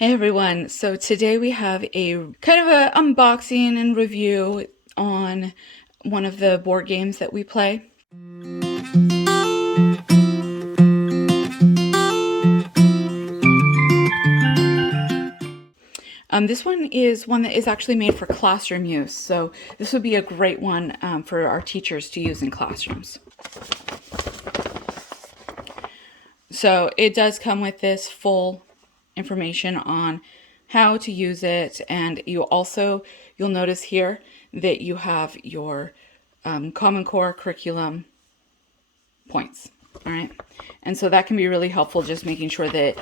Hey everyone, so today we have a kind of a unboxing and review on one of the board games that we play. This one is one that is actually made for classroom use, so this would be a great one for our teachers to use in classrooms. So it does come with this full information on how to use it, and you'll notice here that you have your Common Core curriculum points. All right. And so that can be really helpful, just making sure that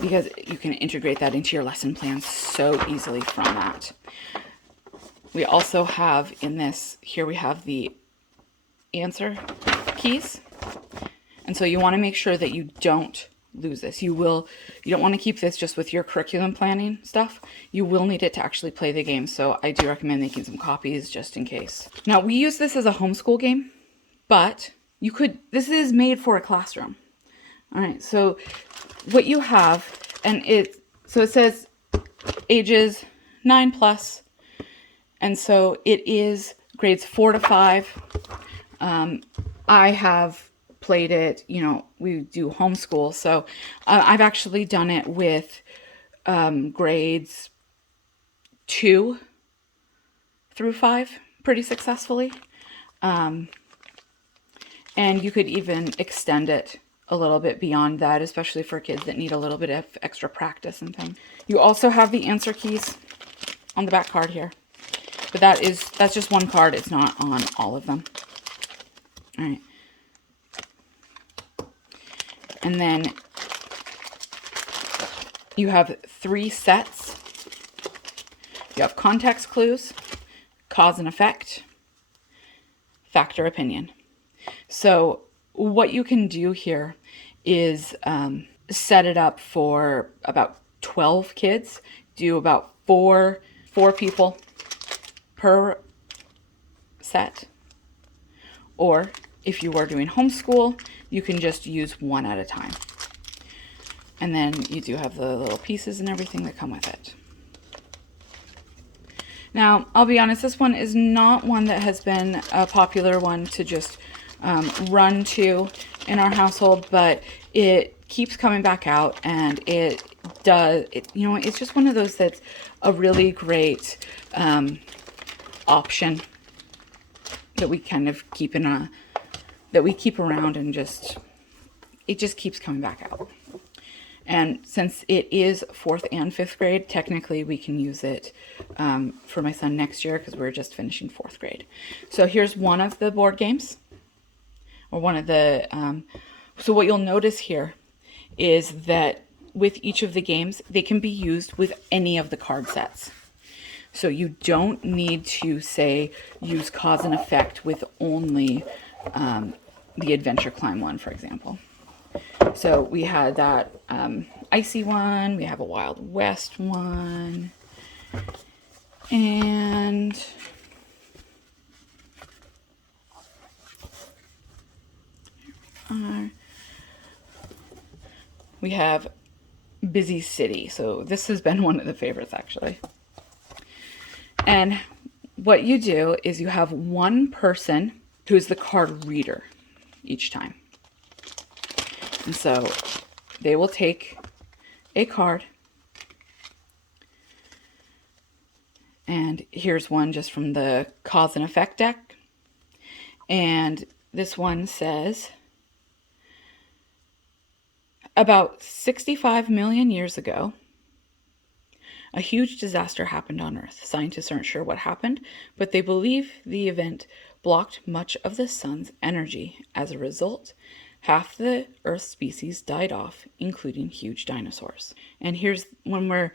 because you can integrate that into your lesson plan so easily from that. We also have in this, here we have the answer keys. And so you want to make sure that you don't lose this. You don't want to keep this just with your curriculum planning stuff. You will need it to actually play the game. So I do recommend making some copies just in case. Now we use this as a homeschool game, but this is made for a classroom. All right, so what you have, it says ages 9 plus, and so it is grades 4 to 5. I have played it, we do homeschool, so I've actually done it with grades 2 through 5 pretty successfully. And you could even extend it a little bit beyond that, especially for kids that need a little bit of extra practice and things. You also have the answer keys on the back card here. But that's just one card. It's not on all of them. All right. And then you have 3 sets. You have context clues, cause and effect, fact or opinion. So what you can do here is set it up for about 12 kids. Do about four people per set. Or if you are doing homeschool, you can just use one at a time. And then you do have the little pieces and everything that come with it. Now, I'll be honest, this one is not one that has been a popular one to just run to in our household, but it keeps coming back out, and it's just one of those that's a really great option that we kind of keep around, and it just keeps coming back out. And since it is 4th and 5th grade, technically we can use it for my son next year because we're just finishing 4th grade. So here's one of the board games, or one of the, so what you'll notice here is that with each of the games, they can be used with any of the card sets. So you don't need to, say, use cause and effect with only the Adventure Climb one, for example. So we had that icy one, we have a Wild West one, and we have Busy City. So this has been one of the favorites, actually. And what you do is you have one person who's the card reader each time. And so they will take a card. And here's one just from the cause and effect deck. And this one says, about 65 million years ago, a huge disaster happened on Earth. Scientists aren't sure what happened, but they believe the event blocked much of the sun's energy. As a result, half the Earth's species died off, including huge dinosaurs. And here's when we're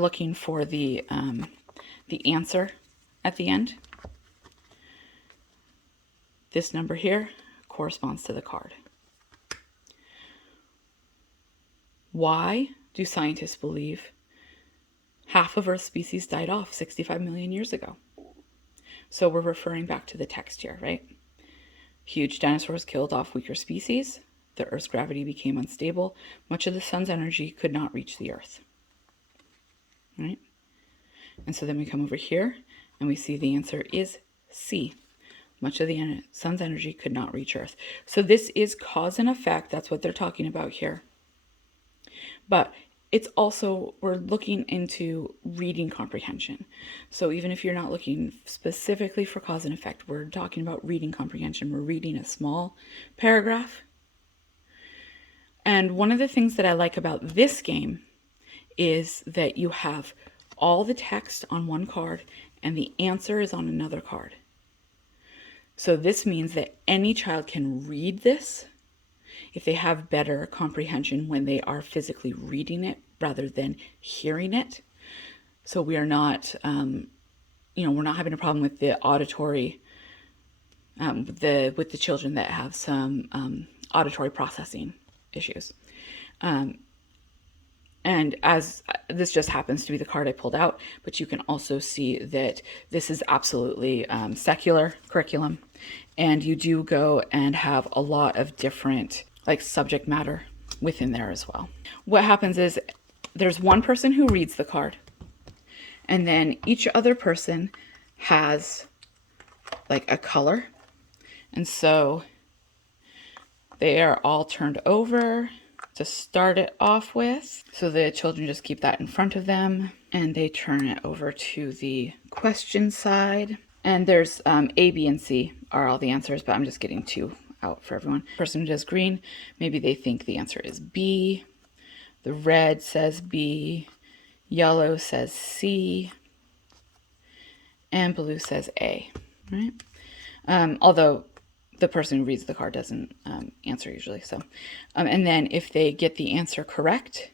looking for the answer at the end, this number here corresponds to the card. Why do scientists believe half of Earth's species died off 65 million years ago? So we're referring back to the text here, right? Huge dinosaurs killed off weaker species. The Earth's gravity became unstable. Much of the sun's energy could not reach the Earth. right? And so then we come over here and we see the answer is C. Much of the sun's energy could not reach Earth. So this is cause and effect. That's what they're talking about here. But it's also, we're looking into reading comprehension. So even if you're not looking specifically for cause and effect, we're talking about reading comprehension. We're reading a small paragraph. And one of the things that I like about this game is that you have all the text on one card and the answer is on another card. So this means that any child can read this if they have better comprehension when they are physically reading it rather than hearing it. So we are not, we're not having a problem with the auditory, with the children that have some auditory processing issues. And as this just happens to be the card I pulled out, but you can also see that this is absolutely secular curriculum. And you do go and have a lot of different like subject matter within there as well. What happens is there's one person who reads the card, and then each other person has like a color. And so they are all turned over to start it off with. So the children just keep that in front of them and they turn it over to the question side. And there's A, B, and C are all the answers, but I'm just getting two out for everyone. The person who does green, maybe they think the answer is B. The red says B. Yellow says C. And blue says A, right? Although the person who reads the card doesn't answer usually. So, and then if they get the answer correct,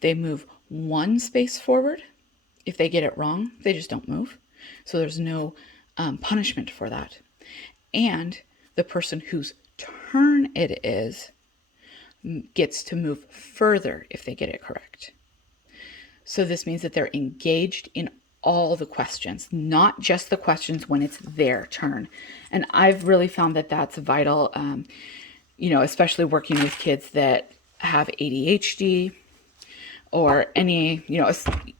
they move one space forward. If they get it wrong, they just don't move. So there's no punishment for that. And the person whose turn it is gets to move further if they get it correct. So this means that they're engaged in all the questions, not just the questions when it's their turn. And I've really found that that's vital, especially working with kids that have ADHD or any,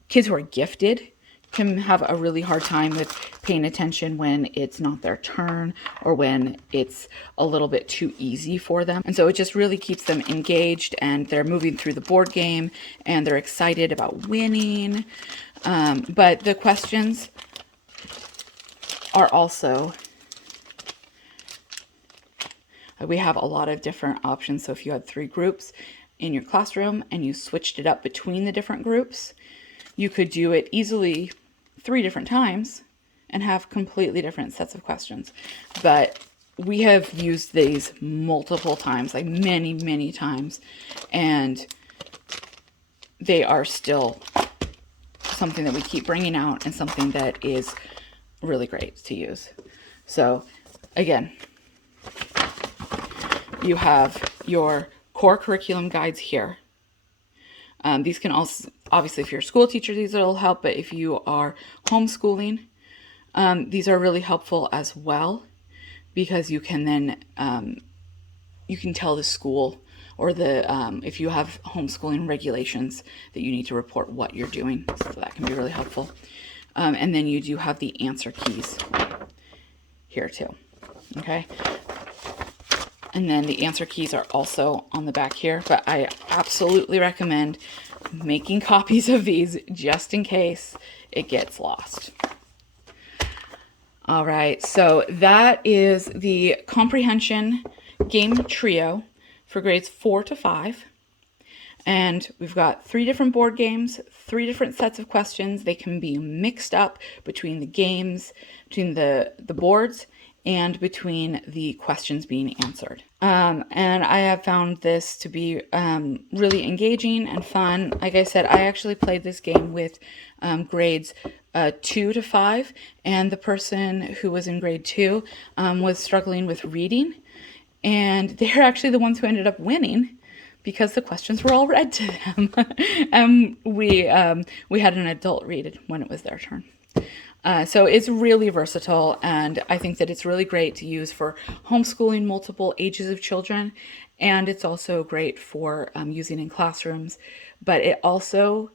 kids who are gifted can have a really hard time with paying attention when it's not their turn or when it's a little bit too easy for them. And so it just really keeps them engaged and they're moving through the board game and they're excited about winning. But the questions are also, we have a lot of different options. So if you had 3 groups in your classroom and you switched it up between the different groups, you could do it easily 3 different times and have completely different sets of questions. But we have used these multiple times, like many, many times, and they are still something that we keep bringing out and something that is really great to use. So again, you have your core curriculum guides here. These can also, obviously if you're a school teacher, these will help, but if you are homeschooling, these are really helpful as well, because you can then, you can tell the school or if you have homeschooling regulations that you need to report what you're doing. So that can be really helpful. And then you do have the answer keys here too. Okay. And then the answer keys are also on the back here, but I absolutely recommend making copies of these just in case it gets lost. All right, so that is the comprehension game trio for grades 4 to 5. And we've got 3 different board games, 3 different sets of questions. They can be mixed up between the games, between the boards, and between the questions being answered. And I have found this to be really engaging and fun. Like I said, I actually played this game with grades 2 to 5, and the person who was in grade 2 was struggling with reading, and they're actually the ones who ended up winning because the questions were all read to them. And we had an adult read it when it was their turn. So it's really versatile, and I think that it's really great to use for homeschooling multiple ages of children, and it's also great for using in classrooms, but it also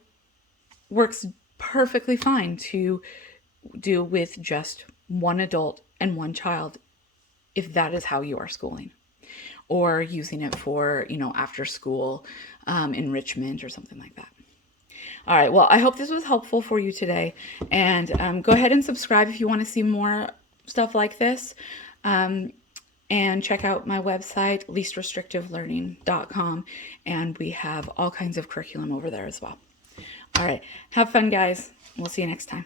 works perfectly fine to do with just one adult and one child if that is how you are schooling, or using it for, after school enrichment or something like that. All right. Well, I hope this was helpful for you today. And go ahead and subscribe if you want to see more stuff like this. And check out my website, leastrestrictivelearning.com. And we have all kinds of curriculum over there as well. All right. Have fun, guys. We'll see you next time.